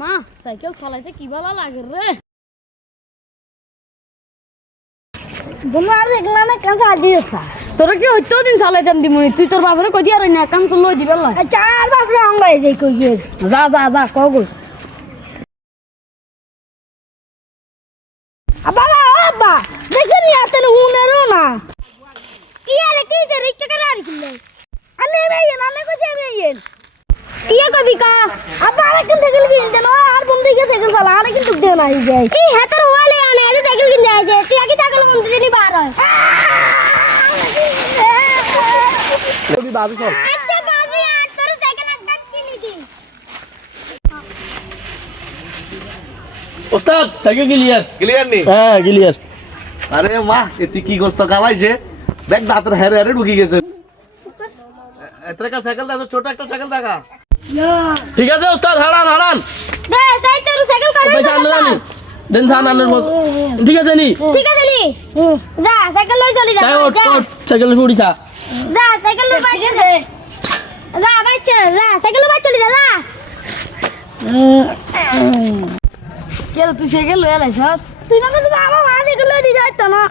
মা সাইকেল চালাইতে কি ভালো লাগে রে। তোমার দেখলা না কাঁচা দিয়েছা তোরা কি হইতো দিন চালাইতাম দিমুনি, তুই তোর বাবারে কই দিয়া না কাম তো লই দিবেলা। চার বাপরে আঙ্গাই দেই কই গিয়ে যা যা যা কগো। আব্বা আব্বা দেখে নি আতেন উনেরো না কি আরে কি যে রিক্কা করে আর কিলে আনে মেয়ে না কই যে মেয়ে ইয়া কবি কা আব্বা আর কোন সাইকেল কিনতে না আর বন্ধু কে সাইকেল চালা আর কিন্তু দে না যাই এই হাতের ওয়ালে আনে এই সাইকেল কিনতে আইছে তুই আগে সাইকেল মন্দির দিনি বার হয় তুই বাবু চল আচ্ছা বাবু আর তোর সাইকেল একটা কিনে দিন ওস্তাদ সাইকেল ক্লিয়ার। ক্লিয়ার নি হ্যাঁ ক্লিয়ার। আরে বাহ এতি কি গোস্ত কামাইছে দেখ দাঁতের হেরে হেরে ঢুকি গেছে এത്ര কা সাইকেল দাও ছোট একটা সাইকেল দেখা ঠিক আছে ওস্তাদ, হারান হারান। দে সাই তোর সাইকেল পয়সা আনলে জানি দেন সান আনলে ঠিক আছে নি। ঠিক আছে নি যা সাইকেল লই চলি যা তাই ওট ওট সাইকেল ফুড়ি যা যা সাইকেল লই বাইরে যা বাইরে যা সাইকেল লই চলি যা যা কেন তুই সাইকেল লই আইছ? তুই না তো আমার মা সাইকেল লই দি যাইত না